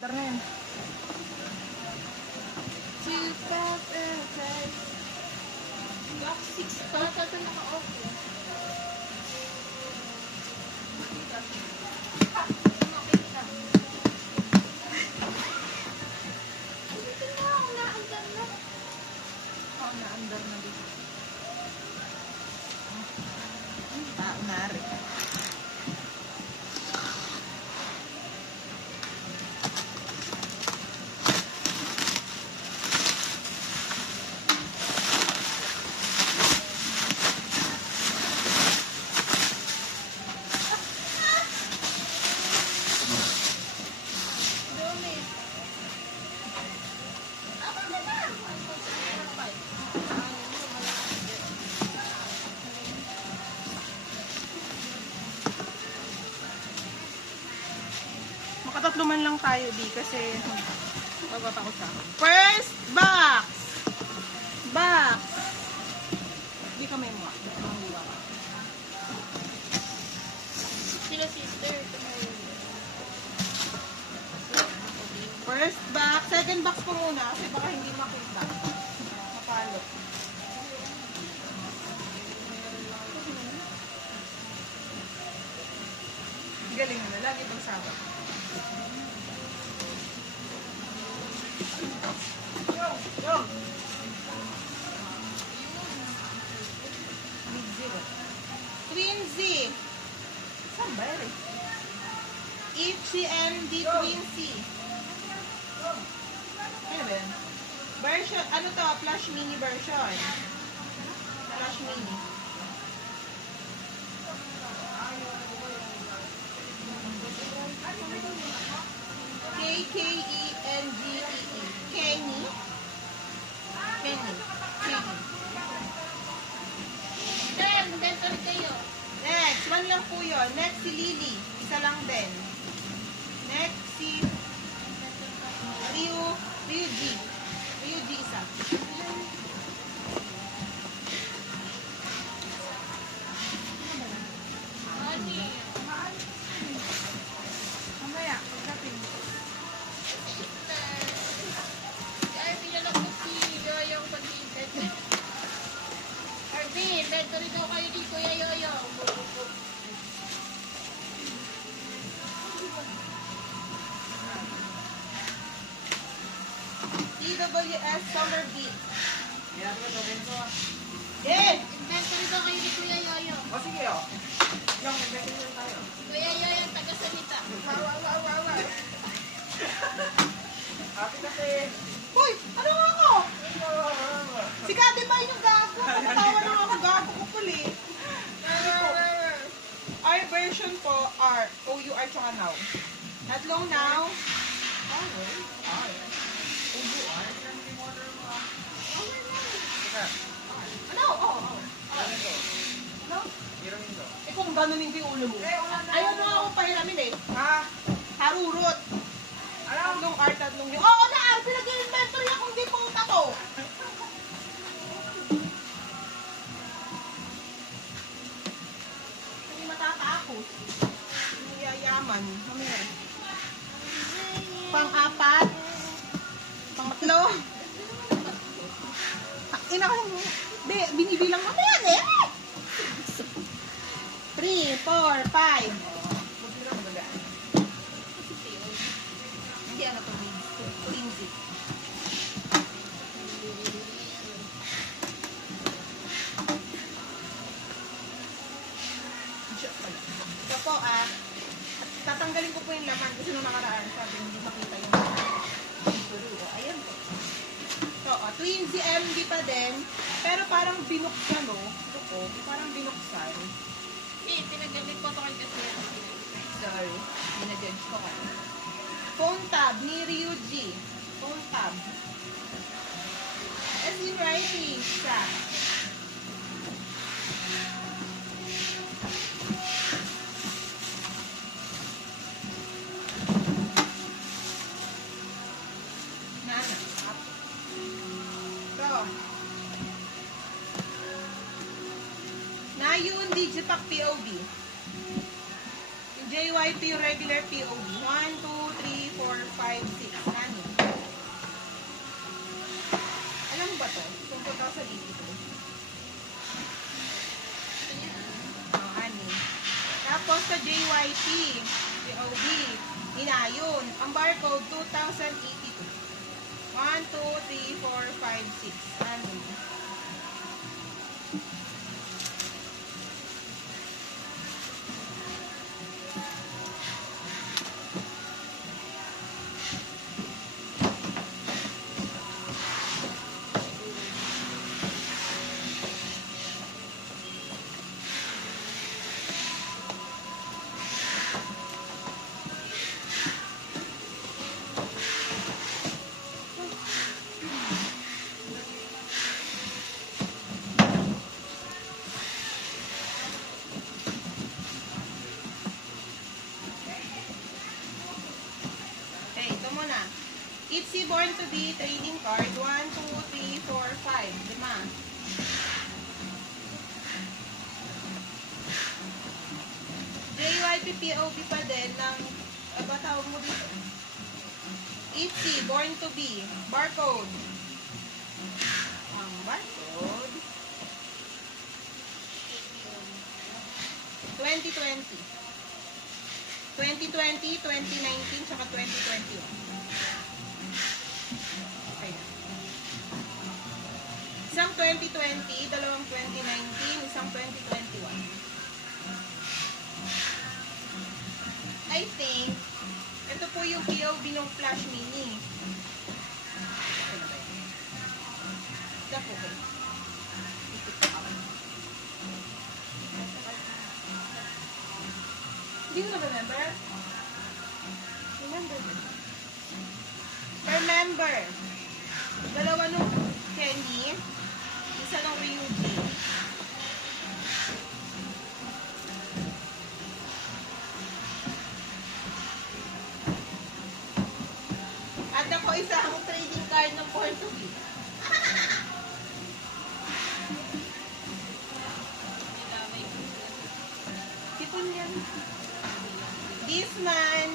Tara na yan. Box 6 pa, tato naka-off. Naandar na dito. Nari. Makatatlo man lang tayo, di, kasi mabatakot sa akin. First box! Box! Di ka may mga. Sila sister. First box. Second box ko muna kasi baka hindi makita. Mapalo. Galing na. Lagi pang sabak. Yo! Twinzy. Saan ba yun? HCMD Twinzy. Ano ba yun? Version, ano to? Flash mini version. Flash mini. K-K-E-N-G-E-E. Kenny. Kenny. Kenny. Then, dental kayo. Next, one lang po yun. Next, si Lily. Isa lang din. Next, si Ryu G. Ryu G isa. Honey. Mamaya, pagdating. Ay, pinalak ko si Yoyong pag-iintet. Arvin, dental daw kayo di Kuya Yoyong. TWS Summer Beat. Inventory daw kayo ni Kuya Yoyong. O sige o. Yung investigation tayo. Kuya Yoyong, taga-salita. Ate kasi. Hoy! Ano nga ako? Si Kati ba yung gago? Natawa lang ako gago ko puli. R version po, R. O-U-R tsaka now. Tatlong now. Ano? Oo. No? Eh kung gano'n hindi ulo mo. Ayaw na akong pahiramin eh. Ha? Harurot. Ano? Tatlong R, tatlong U. Oo na, R. Pinag-inventory ako, hindi pumunta to. Hindi matatakot. Hindi yayaman. Mamaya. Pang-apat. Pang-matlo. Ina ko yung binibilang mo na yan eh. 3, 4, 5. Hindi ano to, Twinzy. Ito po tatanggalin ko po yung laman kasi nung nakaraan sabi hindi makita yung ayan po. Ito, Twinzy MD pa din, pero parang binuksan, no? Ito po, parang binuksan. Eh, pinag-gamit ko ito kasi yan. Sorry, minajudge ko ka. Phone tab ni Ryuji. Phone tab. As in writing, sa. Nana. Ito. Nayun Digipack POV. Yung JYP regular POV. 1, 2, 3, 4, 5, 6. Ano? Alam mo ba to? Tungkol daw sa dito. Oh, ano? Tapos sa JYP, JOB, Inayon. Ang barcode, 2082. 1, 2, 3, 4, 5, 6. Ano? Okay, ito muna. Itzy Born to Be trading card. 1, 2, 3, 4, 5. 5. JYP POB pa din ng, ba tawag mo dito? Itzy Born to Be. Barcode. Ang barcode. 2020. 2020, 2019, saka 2021. Ayan. Isang 2020, dalawang 2019, isang 2021. I think, ito po yung POV ng Flash Mini. Ito po kayo. Hindi mo remember? Remember. Dalawa nung Kenny, isa nung Ryuji. At ako isang trading card ng Born to Be. Tipon yan. This man,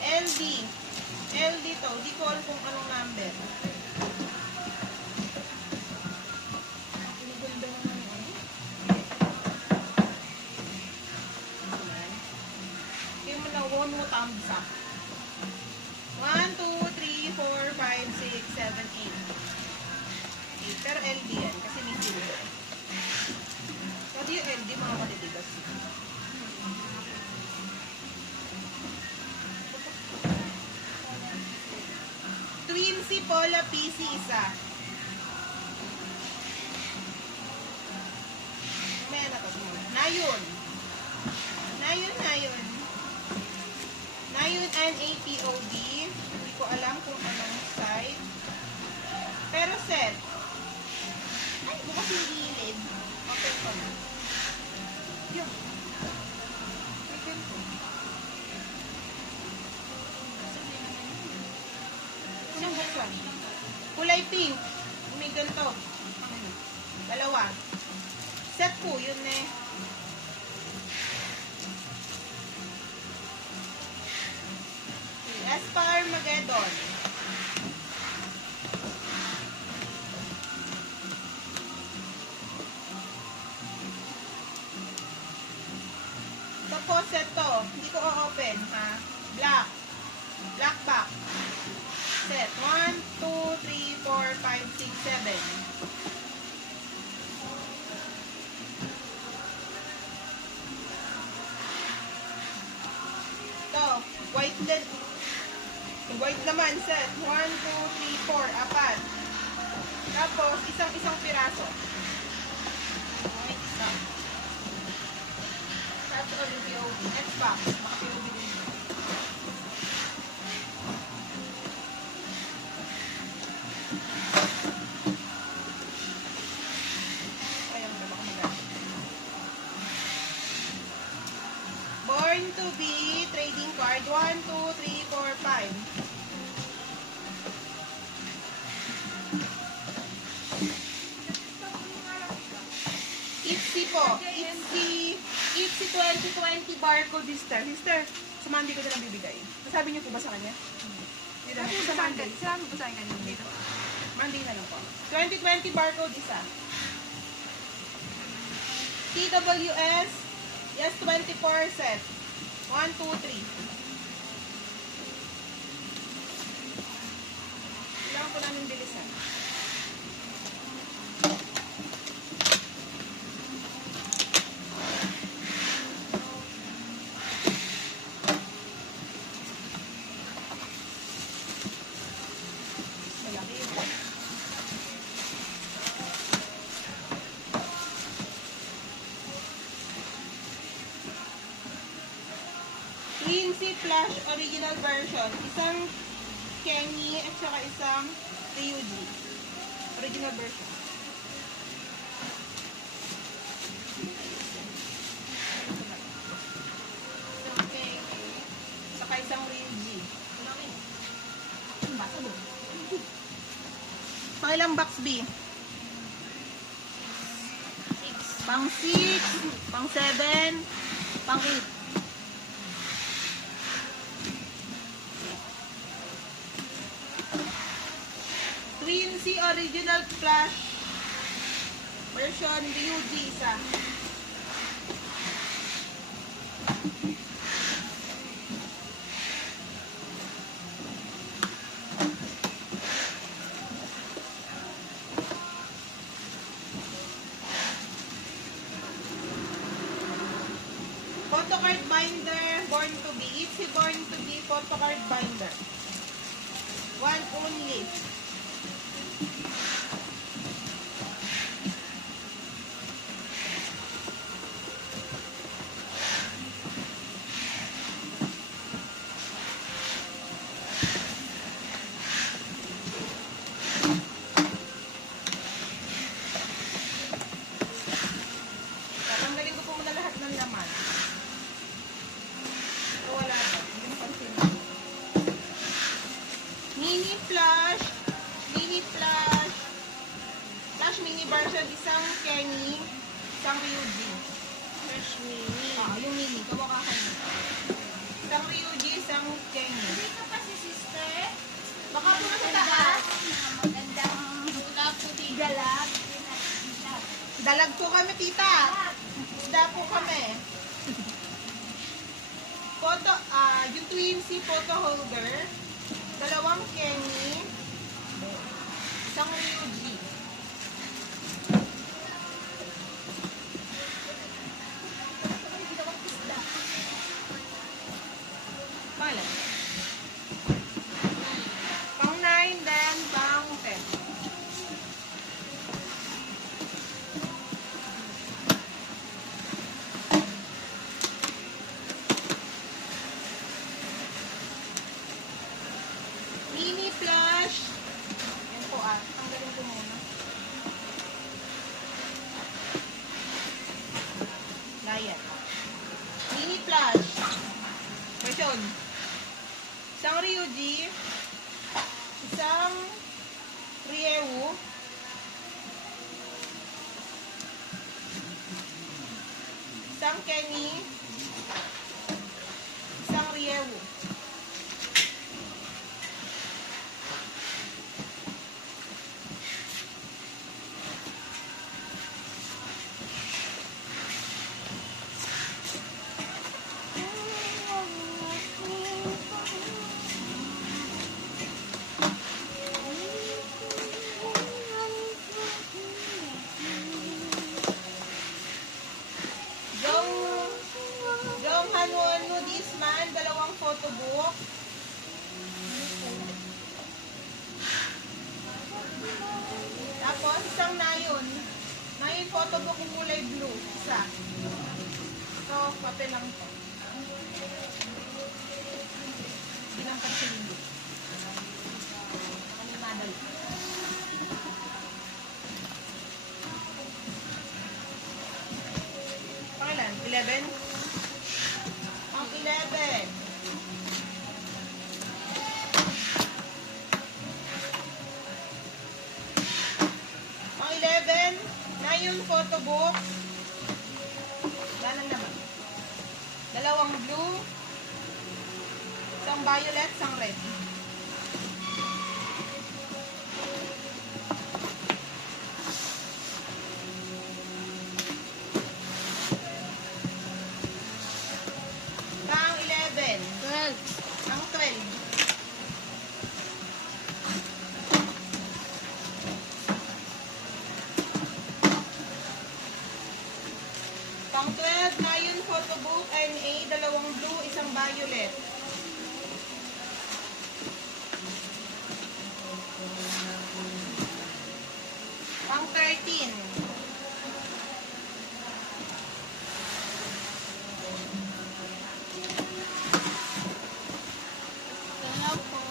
LD. LD to. Di ko alam kung anong number. Pinigulda naman yun. Kaya mo na one mo thumbs up. 1, 2, 3, 4, 5, 6, 7, 8. Pero LD yan. Kasi may silver. Pwede yung LD mga matitigas. Twin si Paula PC isa. May na to. Nayon. Nayon. Nayon NAPOD. Hindi ko alam kung anong site. Pero set. Ay, bukas yung gilid. Okay ko na. Yun. May ganito. Anong buksan? Kulay pink. May ganito. Dalawa. Set po, yun eh. Aspar Armageddon. Tapos ito, hindi ko o-open ha. Black. Black back. Set. 1, 2, 3, 4, 5, 6, 7. Ito, white lid. White naman, set. 1, 2, 3, 4, apat. Tapos, isang piraso. Okay, isa. Tapos, ulit POV. Next box. Baka POV din. Ayan, baka magalit. Born to Be trading card 1, 2, 3, 4, 5. Itzy po. Itzy 2020 barcode sister. Sister, Sa Monday ko na lang bibigay. Nasabi niyo po ba sa kanya? Hindi na. Kasi Sa Monday. sinabi po sa akin kanina dito. Monday na lang po. 2020 barcode isa. TWS, yes, 24 set. 1, 2, 3. Kailangan ko namin bilisan. Malaki yun. Quincy Flash original version. Isang Kenny at saka isang TUG. Original version. Okay. Saka isang Ryuji. Basa doon. Pangilang box B? 6. Pang 6, pang 7, pang 8. Quincy original flash version BUG isa. Photocard binder, born to be. It's a born to be photocard binder. One only. Tatanggalin ko po muna lahat ng laman. So, wala na. Hindi napansin. Mini flash. Mini flash. Flash mini version. Isang Kenny. Isang Ryuji. Fresh mini. Yung mini. Kawakakan mo. Isang Ryuji. Isang Kenny. Dito pa si sister. Baka po na sa taas. Magandang hula po dito. Galag. Dalag po kami, tita. Isda po kami. Photo, yung Twinsie photo holder. Dalawang Kenny. Isang Ryuji. Pangalan? Pang 9, then pang 10. Mini flash. Yan po tanggalin ko muna. Layan. Mini flash. Version. Isang Ryuji. Isang Ryewu. Isang Kenny. Isang Ryewu. Yung Hanwon Disman, dalawang photobook. Tapos, isang Nayon. Nayon photobook yung kulay blue. Isa. Ito, papel lang ito. Silang katsilindi. Animadal. Pangalan? 11? Ang 11. Ang 11, na yung photobook. Danan naman. Dalawang blue. Isang violet, isang red. Pang 11. 12. Ang 12. Pang 12, Nayon Photobook NA, dalawang blue, isang violet. Pang 13. Dala po.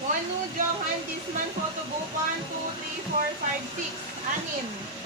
Wonu Johan Disman Photobook 1, 2, 3, 4, 5, 6. Anim.